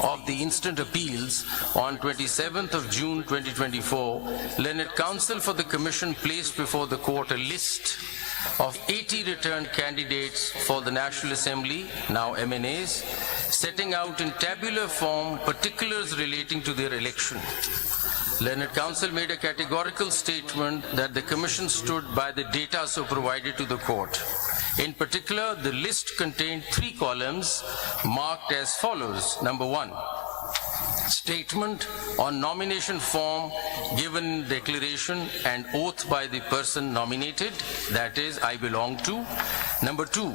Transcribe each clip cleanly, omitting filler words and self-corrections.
of the instant appeals on 27th of June 2024, Learned Counsel for the Commission placed before the court a list of 80 returned candidates for the National Assembly, now MNAs, setting out in tabular form particulars relating to their election. Learned Counsel made a categorical statement that the Commission stood by the data so provided to the court. In particular, the list contained 3 columns marked as follows. Number 1, statement on nomination form given in declaration and oath by the person nominated, that is, I belong to. Number 2,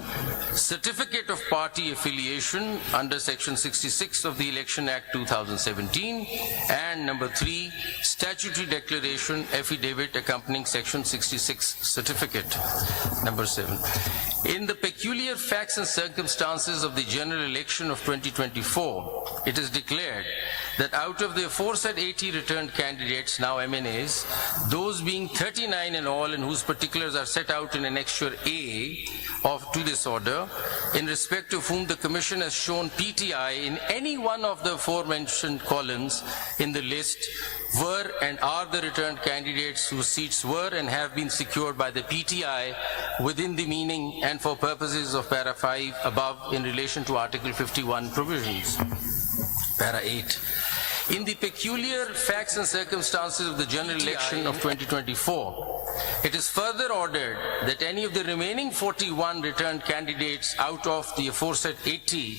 certificate of party affiliation under Section 66 of the Election Act 2017. And number 3, statutory declaration affidavit accompanying Section 66 certificate. Number 7, in the peculiar facts and circumstances of the general election of 2024, it is declared that out of the aforesaid 80 returned candidates, now MNAs, those being 39 in all and whose particulars are set out in Annexure A to this order, in respect of whom the Commission has shown PTI in any one of the aforementioned columns in the list, were and are the returned candidates whose seats were and have been secured by the PTI within the meaning and for purposes of Para 5 above in relation to Article 51 provisions. Para 8. In the peculiar facts and circumstances of the general election of 2024, it is further ordered that any of the remaining 41 returned candidates out of the aforesaid 80,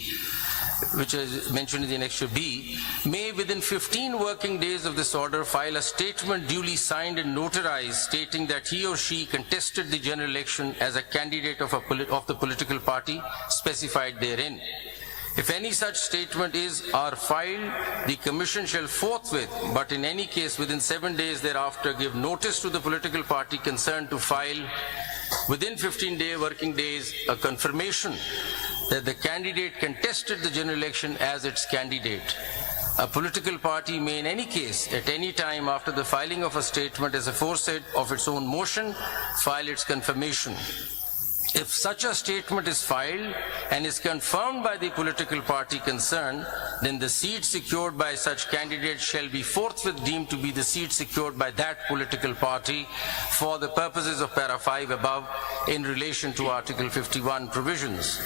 which is mentioned in the Annexure B, may within 15 working days of this order file a statement duly signed and notarized stating that he or she contested the general election as a candidate of the political party specified therein. If any such statement is or filed, the Commission shall forthwith, but in any case within 7 days thereafter, give notice to the political party concerned to file within 15 working days a confirmation that the candidate contested the general election as its candidate. A political party may in any case, at any time after the filing of a statement as aforesaid of its own motion, file its confirmation. If such a statement is filed and is confirmed by the political party concerned, then the seat secured by such candidate shall be forthwith deemed to be the seat secured by that political party for the purposes of Para 5 above in relation to Article 51 provisions.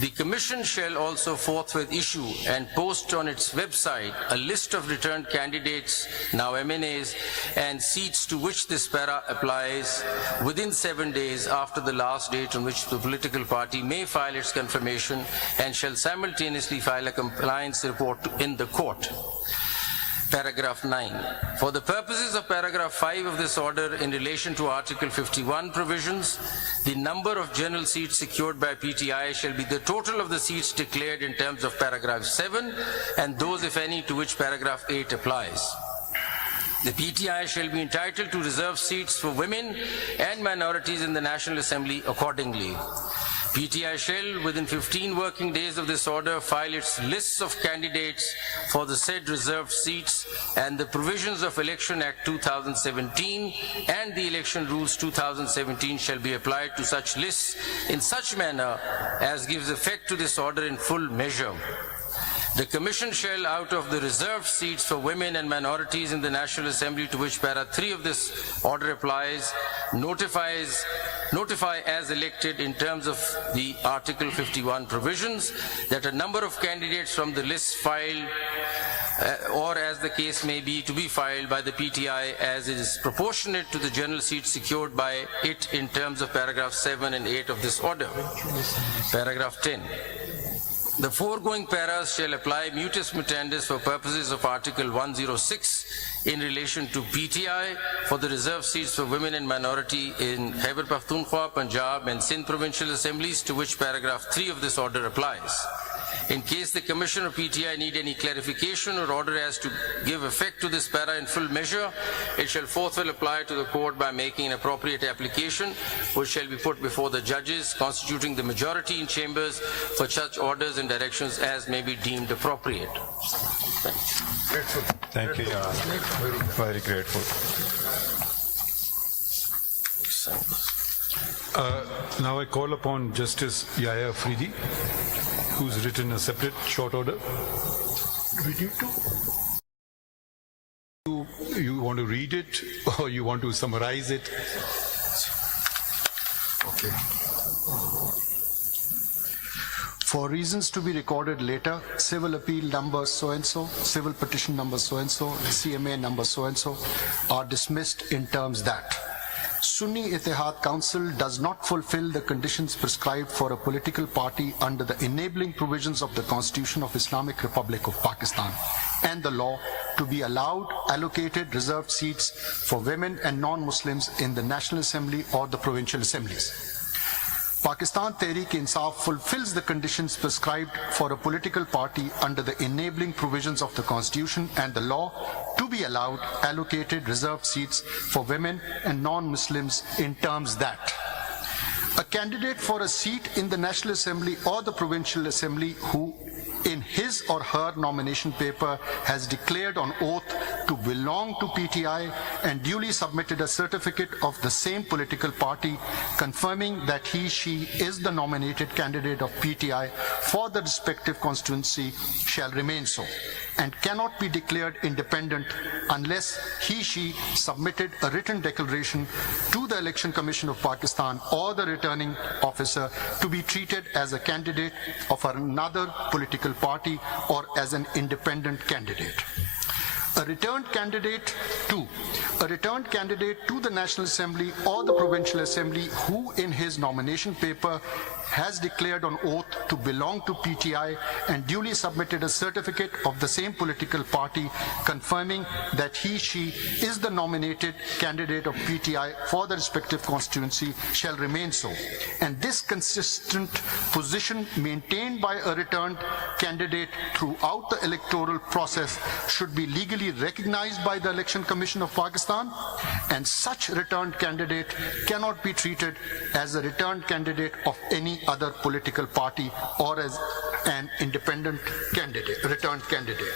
The Commission shall also forthwith issue and post on its website a list of returned candidates, now MNAs, and seats to which this para applies within 7 days after the last date on which the political party may file its confirmation, and shall simultaneously file a compliance report in the court. Paragraph 9. For the purposes of paragraph 5 of this order in relation to Article 51 provisions, the number of general seats secured by PTI shall be the total of the seats declared in terms of paragraph 7 and those, if any, to which paragraph 8 applies. The PTI shall be entitled to reserve seats for women and minorities in the National Assembly accordingly. PTI shall, within 15 working days of this order, file its lists of candidates for the said reserved seats, and the provisions of Election Act 2017 and the Election Rules 2017 shall be applied to such lists in such manner as gives effect to this order in full measure. The Commission shall, out of the reserved seats for women and minorities in the National Assembly to which Para 3 of this order applies, notify as elected in terms of the Article 51 provisions that a number of candidates from the list filed or as the case may be to be filed by the PTI as it is proportionate to the general seats secured by it in terms of paragraph 7 and 8 of this order. Paragraph 10. The foregoing paras shall apply mutus mutandis for purposes of Article 106 in relation to PTI for the reserved seats for women and minority in Khyber Pakhtunkhwa, Punjab and Sindh provincial assemblies to which paragraph 3 of this order applies. In case the Commission or PTI need any clarification or order as to give effect to this para in full measure, it shall forthwith apply to the court by making an appropriate application, which shall be put before the judges constituting the majority in chambers for such orders and directions as may be deemed appropriate. Thank you, Your Honor. Very grateful. Now I call upon Justice Yahya Afridi, who's written a separate short order. You want to read it or you want to summarize it? Okay. For reasons to be recorded later, civil appeal number so-and-so, civil petition number so-and-so, CMA number so-and-so are dismissed in terms that Sunni Ittehad Council does not fulfill the conditions prescribed for a political party under the enabling provisions of the Constitution of Islamic Republic of Pakistan and the law to be allowed allocated reserved seats for women and non-Muslims in the National Assembly or the provincial assemblies. Pakistan Tehreek-e-Insaf fulfills the conditions prescribed for a political party under the enabling provisions of the Constitution and the law to be allowed allocated reserved seats for women and non-Muslims in terms that a candidate for a seat in the National Assembly or the Provincial Assembly who in his or her nomination paper has declared on oath to belong to PTI and duly submitted a certificate of the same political party confirming that he/she is the nominated candidate of PTI for the respective constituency shall remain so and cannot be declared independent unless he/she submitted a written declaration to the Election Commission of Pakistan or the returning officer to be treated as a candidate of another political party or as an independent candidate. A returned candidate to the National Assembly or the Provincial Assembly who in his nomination paper has declared on oath to belong to PTI and duly submitted a certificate of the same political party confirming that he/she is the nominated candidate of PTI for the respective constituency shall remain so. And this consistent position maintained by a returned candidate throughout the electoral process should be legally recognized by the Election Commission of Pakistan, and such returned candidate cannot be treated as a returned candidate of any other political party or as an independent candidate, returned candidate.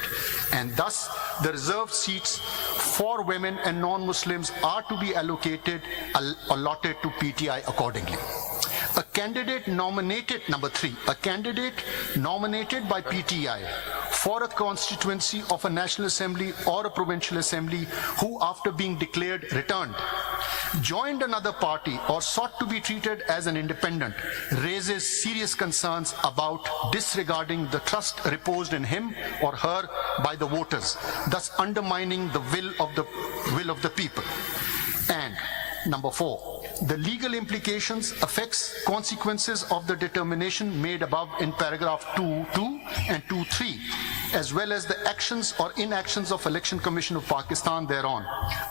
And thus, the reserved seats for women and non-Muslims are to be allotted to PTI accordingly. A candidate nominated, number 3, a candidate nominated by PTI for a constituency of a National Assembly or a Provincial Assembly who after being declared returned joined another party or sought to be treated as an independent raises serious concerns about disregarding the trust reposed in him or her by the voters, thus undermining the will of the people. And number 4, the legal implications, effects, consequences of the determination made above in paragraph 2.2 and 2.3, as well as the actions or inactions of Election Commission of Pakistan thereon,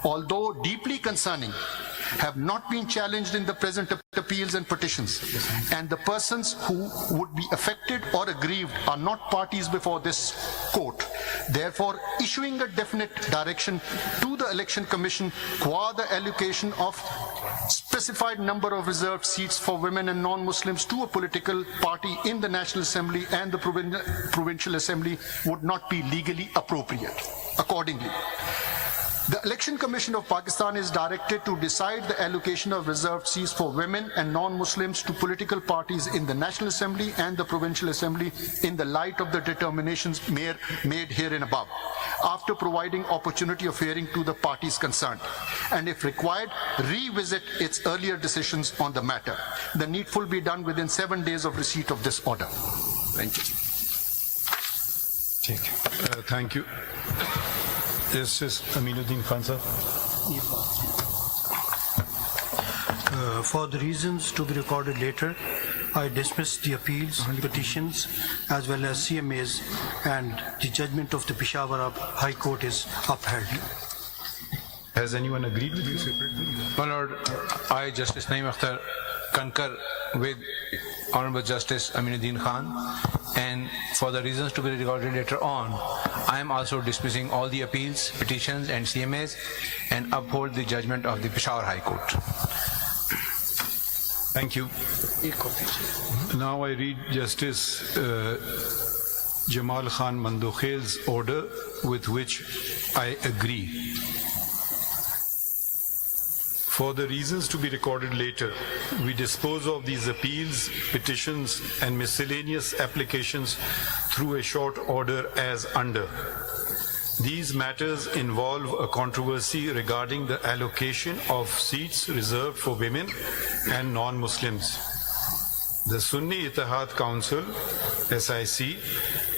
although deeply concerning, have not been challenged in the present appeals and petitions, and the persons who would be affected or aggrieved are not parties before this court. Therefore, issuing a definite direction to the Election Commission qua the allocation of specified number of reserved seats for women and non-Muslims to a political party in the National Assembly and the Provincial Assembly would not be legally appropriate. Accordingly, the Election Commission of Pakistan is directed to decide the allocation of reserved seats for women and non-Muslims to political parties in the National Assembly and the Provincial Assembly in the light of the determinations made herein above, after providing opportunity of hearing to the parties concerned, and if required, revisit its earlier decisions on the matter. The needful be done within 7 days of receipt of this order. Thank you. Thank you. Justice Aminuddin Khan sir. For the reasons to be recorded later, I dismiss the appeals, petitions, as well as CMAs, and the judgment of the Peshawar High Court is upheld. Has anyone agreed with you? My Lord, I, Justice Naeem Akhtar, concur with Honorable Justice Aminuddin Khan, and for the reasons to be recorded later on, I am also dismissing all the appeals, petitions and CMAs and uphold the judgment of the Peshawar High Court. Thank you. Now I read Justice Jamal Khan Mandokhel's order with which I agree. For the reasons to be recorded later, we dispose of these appeals, petitions, and miscellaneous applications through a short order as under. These matters involve a controversy regarding the allocation of seats reserved for women and non-Muslims. The Sunni Ittehad Council, SIC,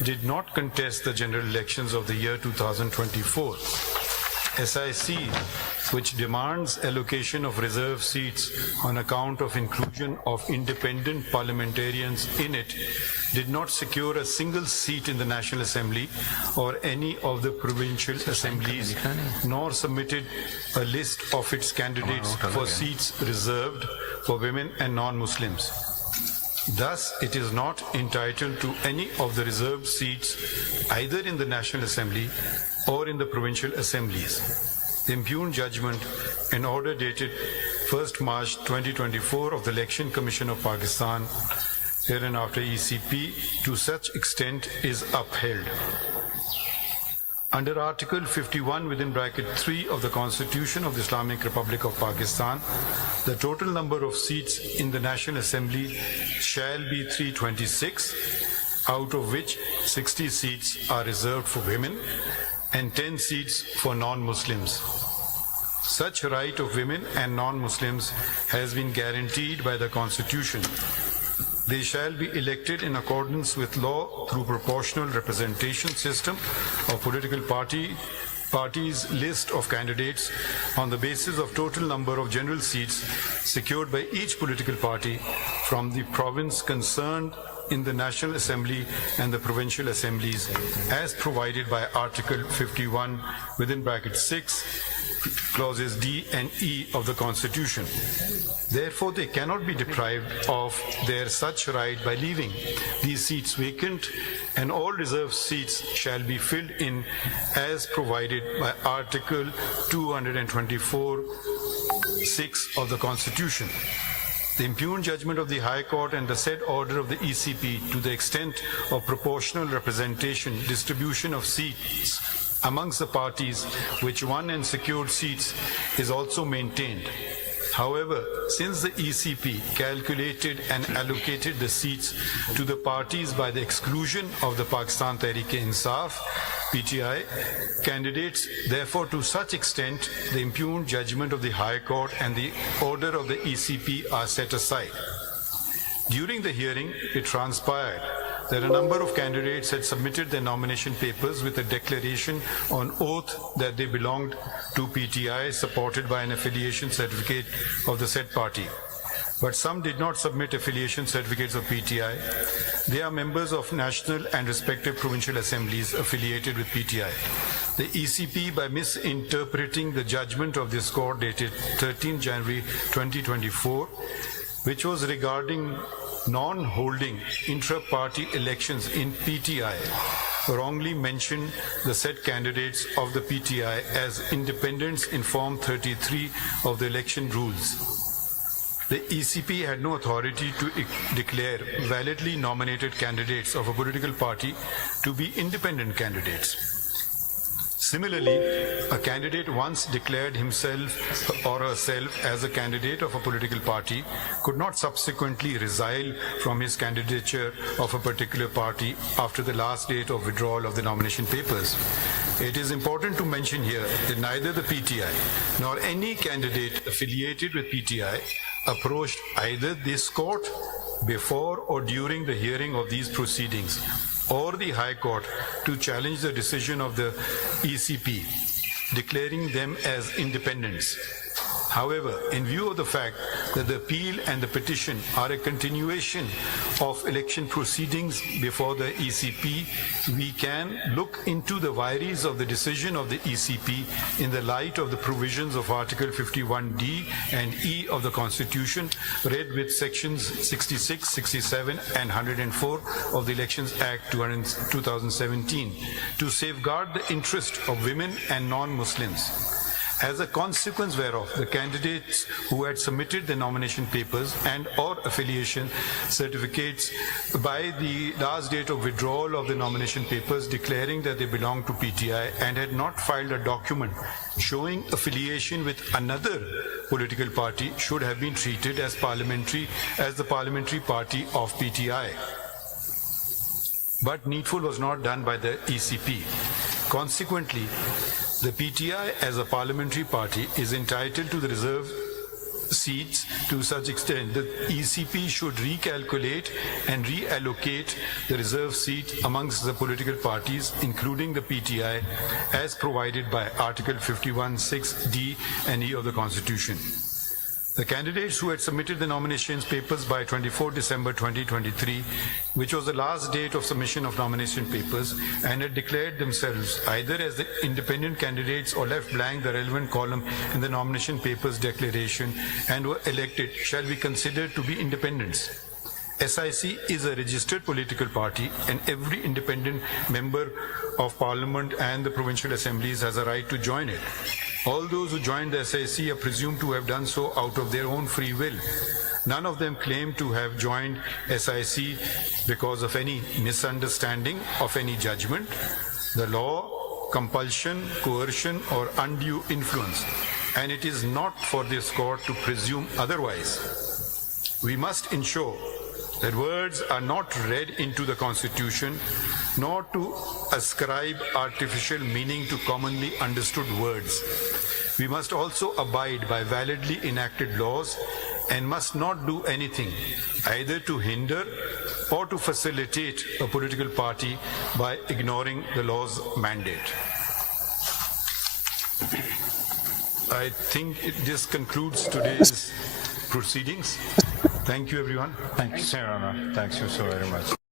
did not contest the general elections of the year 2024. SIC, which demands allocation of reserved seats on account of inclusion of independent parliamentarians in it, did not secure a single seat in the National Assembly or any of the provincial assemblies, nor submitted a list of its candidates for seats reserved for women and non-Muslims. Thus, it is not entitled to any of the reserved seats either in the National Assembly or in the provincial assemblies. The impugned judgment in order dated 1st March 2024 of the Election Commission of Pakistan, hereinafter ECP, to such extent is upheld. Under Article 51 (3) of the Constitution of the Islamic Republic of Pakistan, the total number of seats in the National Assembly shall be 326, out of which 60 seats are reserved for women and 10 seats for non-Muslims. Such right of women and non-Muslims has been guaranteed by the Constitution. They shall be elected in accordance with law through proportional representation system of political parties list of candidates on the basis of total number of general seats secured by each political party from the province concerned in the National Assembly and the provincial assemblies as provided by Article 51 (6) clauses D and E of the Constitution. Therefore, they cannot be deprived of their such right by leaving these seats vacant, and all reserved seats shall be filled in as provided by Article 224(6) of the Constitution. The impugned judgment of the High Court and the said order of the ECP to the extent of proportional representation, distribution of seats amongst the parties which won and secured seats is also maintained. However, since the ECP calculated and allocated the seats to the parties by the exclusion of the Pakistan Tehreek-e-Insaf, PTI, candidates, therefore to such extent the impugned judgment of the High Court and the order of the ECP are set aside. During the hearing, it transpired that a number of candidates had submitted their nomination papers with a declaration on oath that they belonged to PTI, supported by an affiliation certificate of the said party. But some did not submit affiliation certificates of PTI. They are members of national and respective provincial assemblies affiliated with PTI. The ECP, by misinterpreting the judgment of this court dated 13 January 2024, which was regarding non-holding intra-party elections in PTI, wrongly mentioned the said candidates of the PTI as independents in Form 33 of the election rules. The ECP had no authority to declare validly nominated candidates of a political party to be independent candidates. Similarly, a candidate once declared himself or herself as a candidate of a political party could not subsequently resile from his candidature of a particular party after the last date of withdrawal of the nomination papers. It is important to mention here that neither the PTI nor any candidate affiliated with PTI approached either this court before or during the hearing of these proceedings or the High Court to challenge the decision of the ECP, declaring them as independents. However, in view of the fact that the appeal and the petition are a continuation of election proceedings before the ECP, we can look into the vires of the decision of the ECP in the light of the provisions of Article 51D and E of the Constitution, read with sections 66, 67 and 104 of the Elections Act 2017, to safeguard the interest of women and non-Muslims. As a consequence whereof, the candidates who had submitted their nomination papers and or affiliation certificates by the last date of withdrawal of the nomination papers declaring that they belong to PTI and had not filed a document showing affiliation with another political party should have been treated as the parliamentary party of PTI. But needful was not done by the ECP. Consequently, the PTI as a parliamentary party is entitled to the reserve seats to such extent that ECP should recalculate and reallocate the reserve seat amongst the political parties, including the PTI, as provided by Article 51(6)(d) and E of the Constitution. The candidates who had submitted the nominations papers by 24 December 2023, which was the last date of submission of nomination papers, and had declared themselves either as the independent candidates or left blank the relevant column in the nomination papers declaration and were elected, shall be considered to be independents. SIC is a registered political party, and every independent member of Parliament and the provincial assemblies has a right to join it. All those who joined the SIC are presumed to have done so out of their own free will. None of them claim to have joined SIC because of any misunderstanding of any judgment, the law, compulsion, coercion, or undue influence, and it is not for this court to presume otherwise. We must ensure that words are not read into the Constitution, nor to ascribe artificial meaning to commonly understood words. We must also abide by validly enacted laws and must not do anything either to hinder or to facilitate a political party by ignoring the law's mandate. I think this concludes today's proceedings. Thank you, everyone. Thank you, Sir Honor. Thank you so very much.